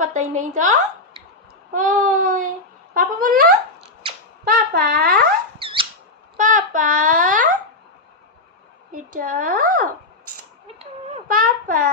पता ही नहीं था। ओए पापा बोलना, पापा पापा बेटा पापा।